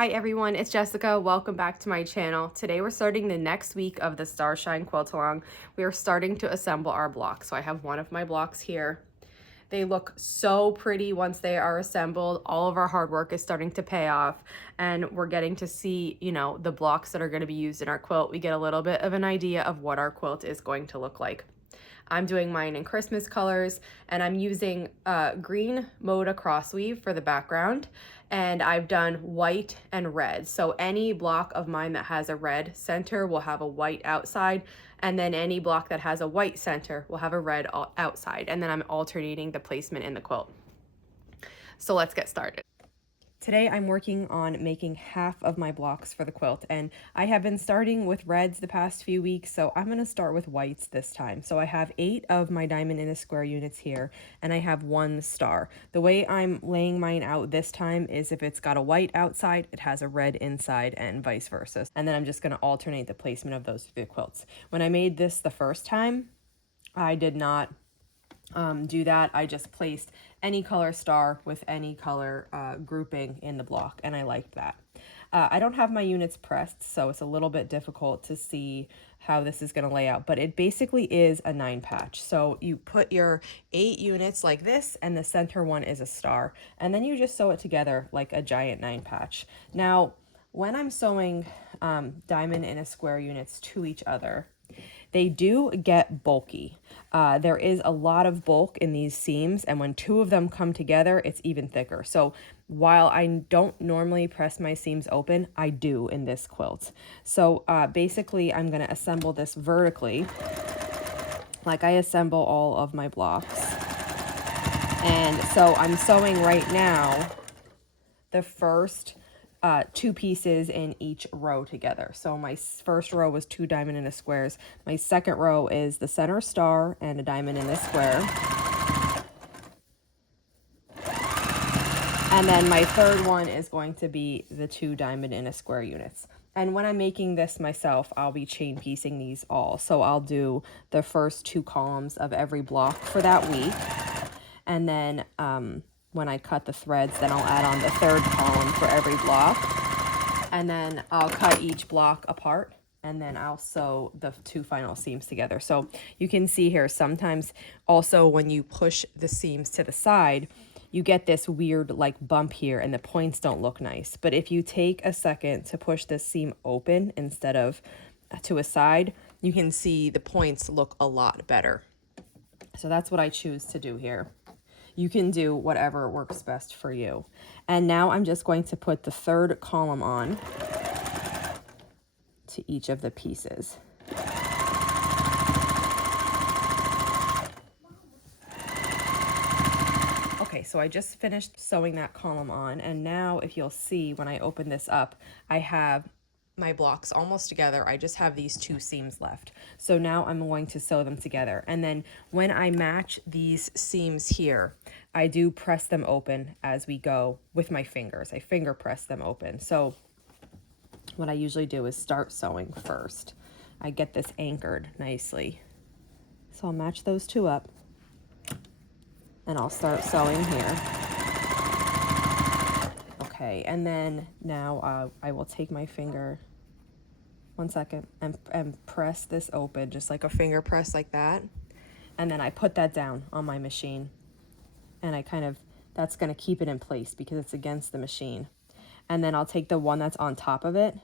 Hi everyone, it's Jessica. Welcome back to my channel. Today we're starting the next week of the Starshine Quilt Along. We are starting to assemble our blocks. So I have one of my blocks here. They look so pretty once they are assembled. All of our hard work is starting to pay off and we're getting to see, the blocks that are going to be used in our quilt. We get a little bit of an idea of what our quilt is going to look like. I'm doing mine in Christmas colors and I'm using green Moda crossweave for the background, and I've done white and red. So any block of mine that has a red center will have a white outside, and then any block that has a white center will have a red outside, and then I'm alternating the placement in the quilt. So let's get started. Today I'm working on making half of my blocks for the quilt, and I have been starting with reds the past few weeks, so I'm going to start with whites this time. So I have 8 of my diamond in a square units here, and I have 1 star. The way I'm laying mine out this time is if it's got a white outside, it has a red inside, and vice versa. And then I'm just going to alternate the placement of those 2 quilts. When I made this the first time, I did not do that. I just placed any color star with any color grouping in the block, and I liked that. I don't have my units pressed, so it's a little bit difficult to see how this is going to lay out, but it basically is a 9 patch. So you put your 8 units like this, and the center one is a star, and then you just sew it together like a giant 9 patch. Now, when I'm sewing diamond in a square units to each other, they do get bulky. There is a lot of bulk in these seams, and when 2 of them come together, it's even thicker. So while I don't normally press my seams open, I do in this quilt. So basically, I'm going to assemble this vertically, like I assemble all of my blocks. And so I'm sewing right now the first 2 pieces in each row together. So my first row was 2 diamond in a squares. My second row is the center star and a diamond in a square. And then my third one is going to be the 2 diamond in a square units. And when I'm making this myself, I'll be chain piecing these all. So I'll do the first 2 columns of every block for that week. And then when I cut the threads, then I'll add on the 3rd column for every block. And then I'll cut each block apart, and then I'll sew the 2 final seams together. So you can see here, sometimes also when you push the seams to the side, you get this weird like bump here and the points don't look nice. But if you take a second to push this seam open instead of to a side, you can see the points look a lot better. So that's what I choose to do here. You can do whatever works best for you. And now I'm just going to put the 3rd column on to each of the pieces. Okay, so I just finished sewing that column on, and now if you'll see when I open this up, I have my blocks almost together. I just have these 2 seams left. So now I'm going to sew them together. And then when I match these seams here, I do press them open as we go with my fingers. I finger press them open. So what I usually do is start sewing first. I get this anchored nicely. So I'll match those 2 up, and I'll start sewing here. Okay, and then now I will take my finger, 1 second, and press this open, just like a finger press like that. And then I put that down on my machine, and that's gonna keep it in place because it's against the machine. And then I'll take the one that's on top of it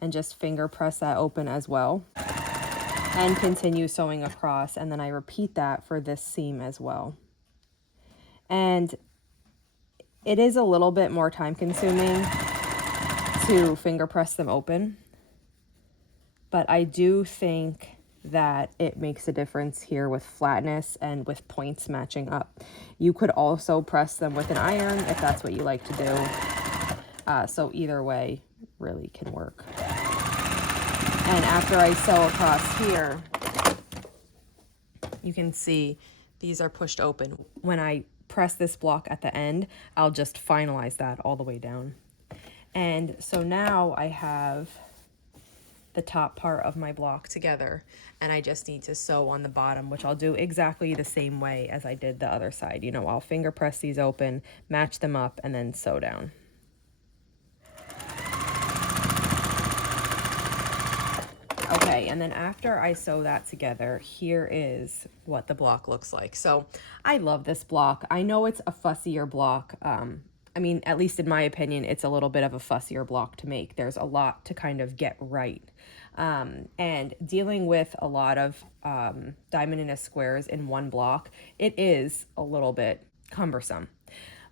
and just finger press that open as well, and continue sewing across. And then I repeat that for this seam as well. And it is a little bit more time consuming to finger press them open, but I do think that it makes a difference here with flatness and with points matching up. You could also press them with an iron if that's what you like to do. So either way really can work. And after I sew across here, you can see these are pushed open. When I press this block at the end, I'll just finalize that all the way down. And so now I have the top part of my block together, and I just need to sew on the bottom, which I'll do exactly the same way as I did the other side. I'll finger press these open, match them up, and then sew down. okay. And then after I sew that together, here is what the block looks like. So I love this block. I know it's a fussier block. I mean, at least in my opinion, it's a little bit of a fussier block to make. There's a lot to kind of get right. And dealing with a lot of diamond in a squares in one block, it is a little bit cumbersome.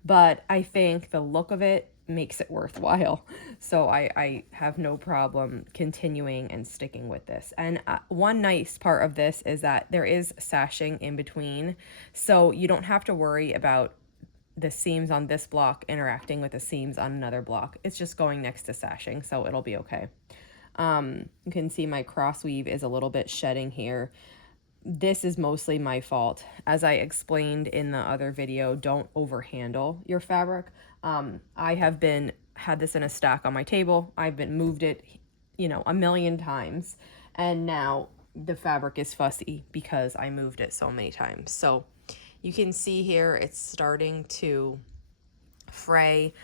But I think the look of it makes it worthwhile. So I have no problem continuing and sticking with this. And one nice part of this is that there is sashing in between. So you don't have to worry about the seams on this block interacting with the seams on another block. It's just going next to sashing, so it'll be okay. You can see my cross weave is a little bit shedding here. This is mostly my fault. As I explained in the other video, don't overhandle your fabric. I have had this in a stack on my table. I've moved it, you know, a million times, and now the fabric is fussy because I moved it so many times. So you can see here it's starting to fray.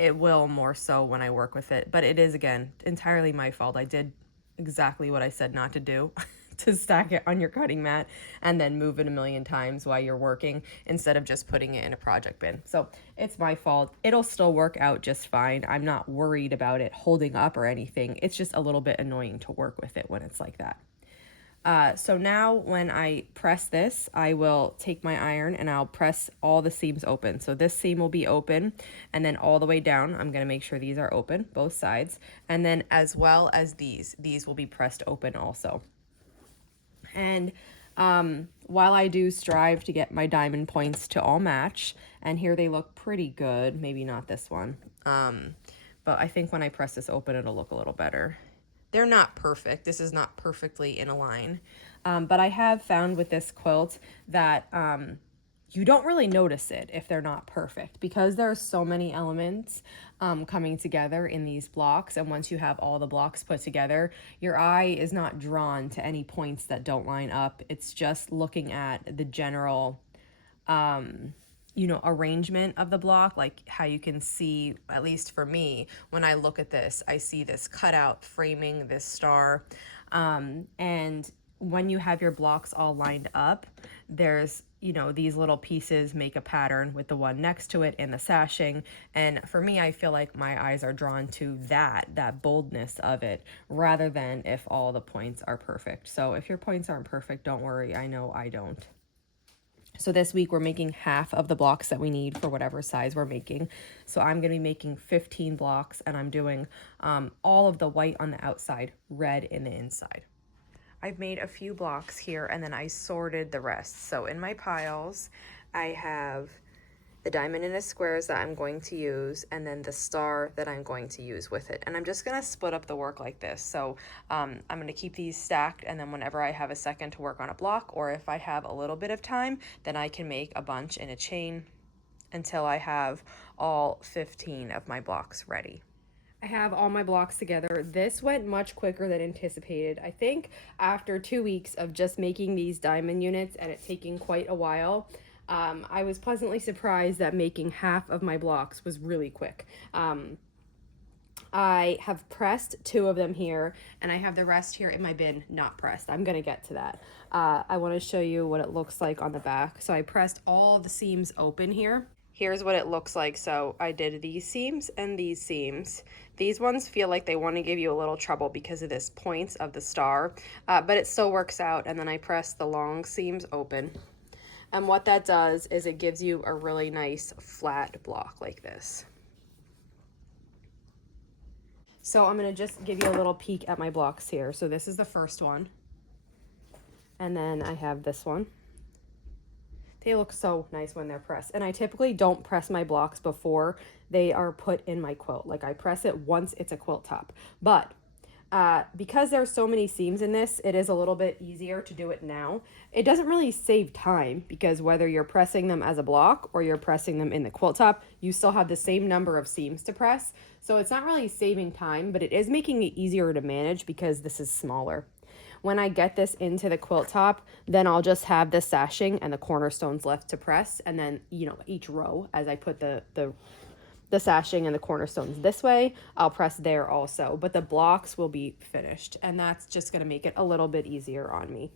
It will more so when I work with it, but it is, again, entirely my fault. I did exactly what I said not to do. To stack it on your cutting mat and then move it a million times while you're working instead of just putting it in a project bin. So it's my fault. It'll still work out just fine. I'm not worried about it holding up or anything. It's just a little bit annoying to work with it when it's like that. So now when I press this, I will take my iron and I'll press all the seams open. So this seam will be open, and then all the way down, I'm going to make sure these are open, both sides. And then as well as these will be pressed open also. And while I do strive to get my diamond points to all match, and here they look pretty good, maybe not this one, but I think when I press this open, it'll look a little better. They're not perfect. This is not perfectly in a line, but I have found with this quilt that you don't really notice it if they're not perfect, because there are so many elements coming together in these blocks. And once you have all the blocks put together, your eye is not drawn to any points that don't line up. It's just looking at the general, you know, arrangement of the block, like how you can see, at least for me, when I look at this, I see this cutout framing this star. And when you have your blocks all lined up, there's, you know, these little pieces make a pattern with the one next to it in the sashing. And for me, I feel like my eyes are drawn to that boldness of it, rather than if all the points are perfect. So if your points aren't perfect, don't worry. I know I don't. So this week we're making half of the blocks that we need for whatever size we're making. So I'm going to be making 15 blocks, and I'm doing all of the white on the outside, red in the inside. I've made a few blocks here, and then I sorted the rest. So in my piles, I have the diamond in a squares that I'm going to use, and then the star that I'm going to use with it. And I'm just gonna split up the work like this. So I'm gonna keep these stacked, and then whenever I have a second to work on a block, or if I have a little bit of time, then I can make a bunch in a chain until I have all 15 of my blocks ready. I have all my blocks together. This went much quicker than anticipated. I think after 2 weeks of just making these diamond units and it taking quite a while, I was pleasantly surprised that making half of my blocks was really quick. I have pressed 2 of them here, and I have the rest here in my bin not pressed. I'm gonna get to that. I wanna show you what it looks like on the back. So I pressed all the seams open here. Here's what it looks like. So I did these seams and these seams. These ones feel like they want to give you a little trouble because of this points of the star, but it still works out. And then I press the long seams open. And what that does is it gives you a really nice flat block like this. So I'm gonna just give you a little peek at my blocks here. So this is the first one. And then I have this one. They look so nice when they're pressed. And I typically don't press my blocks before they are put in my quilt. Like I press it once it's a quilt top. But because there's so many seams in this, it is a little bit easier to do it now. It doesn't really save time because whether you're pressing them as a block or you're pressing them in the quilt top, you still have the same number of seams to press. So it's not really saving time, but it is making it easier to manage because this is smaller. When I get this into the quilt top, then I'll just have the sashing and the cornerstones left to press, and then, you know, each row as I put the the sashing and the cornerstones this way, I'll press there also, but the blocks will be finished, and that's just going to make it a little bit easier on me.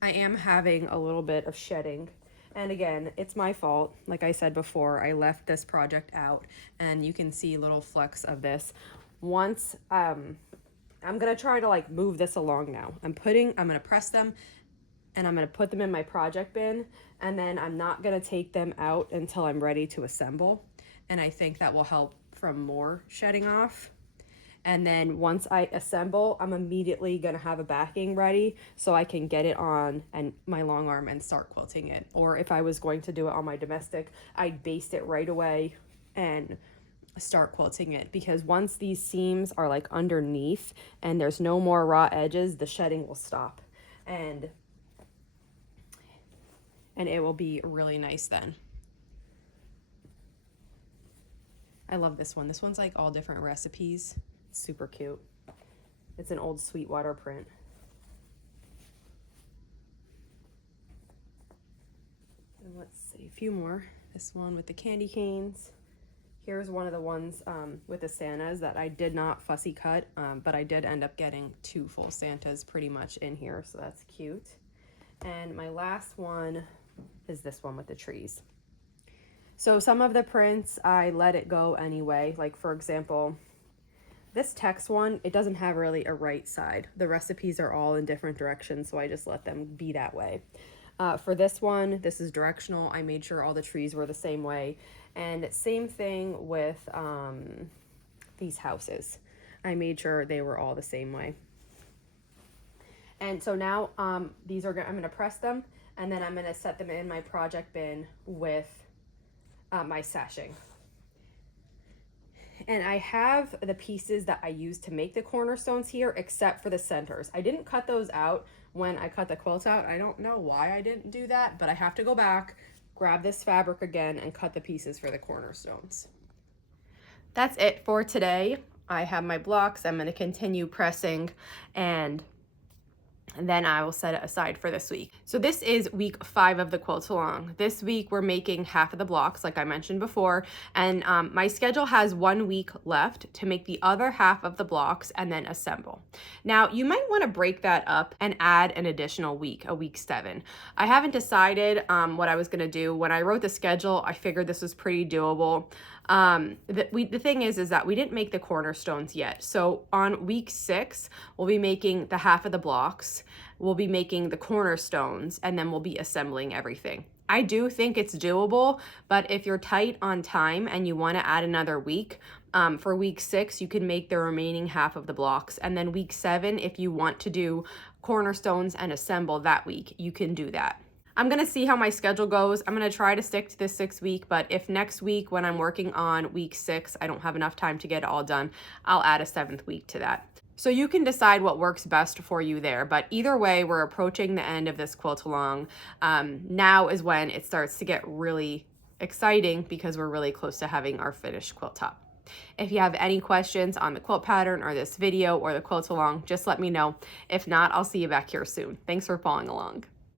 I am having a little bit of shedding, and again, it's my fault. Like I said before, I left this project out, and you can see little flecks of this. Once I'm gonna try to like move this along now. I'm gonna press them, and I'm gonna put them in my project bin, and then I'm not gonna take them out until I'm ready to assemble, and I think that will help from more shedding off. And then once I assemble, I'm immediately gonna have a backing ready so I can get it on and my long arm and start quilting it. Or if I was going to do it on my domestic, I'd baste it right away and start quilting it, because once these seams are like underneath and there's no more raw edges, the shedding will stop, and it will be really nice then. I love this one. This one's like all different recipes. Super cute. It's an old Sweetwater print. And let's see, a few more. This one with the candy canes. Here's one of the ones with the Santas that I did not fussy cut, but I did end up getting 2 full Santas pretty much in here, so that's cute. And my last one is this one with the trees. So some of the prints I let it go anyway. Like for example, this text one, it doesn't have really a right side. The recipes are all in different directions, so I just let them be that way. For this one, this is directional. I made sure all the trees were the same way. And same thing with these houses. I made sure they were all the same way. And so now these are I'm gonna press them, and then I'm gonna set them in my project bin with my sashing. And I have the pieces that I used to make the cornerstones here, except for the centers. I didn't cut those out when I cut the quilt out. I don't know why I didn't do that, but I have to go back, grab this fabric again, and cut the pieces for the cornerstones. That's it for today. I have my blocks. I'm going to continue pressing, and then I will set it aside for this week. So this is week 5 of the quilt along. This week we're making half of the blocks, like I mentioned before, and my schedule has 1 week left to make the other half of the blocks and then assemble. Now you might want to break that up and add an additional week, a week 7. I haven't decided what I was going to do. When I wrote the schedule, I figured this was pretty doable. The thing is that we didn't make the cornerstones yet. So on week 6, we'll be making the half of the blocks, we'll be making the cornerstones, and then we'll be assembling everything. I do think it's doable, but if you're tight on time and you want to add another week, for week 6, you can make the remaining half of the blocks. And then week 7, if you want to do cornerstones and assemble that week, you can do that. I'm going to see how my schedule goes. I'm going to try to stick to this 6 week, but if next week when I'm working on week 6, I don't have enough time to get it all done, I'll add a 7th week to that. So you can decide what works best for you there, but either way, we're approaching the end of this quilt along. Now is when it starts to get really exciting because we're really close to having our finished quilt top. If you have any questions on the quilt pattern or this video or the quilt along, just let me know. If not, I'll see you back here soon. Thanks for following along.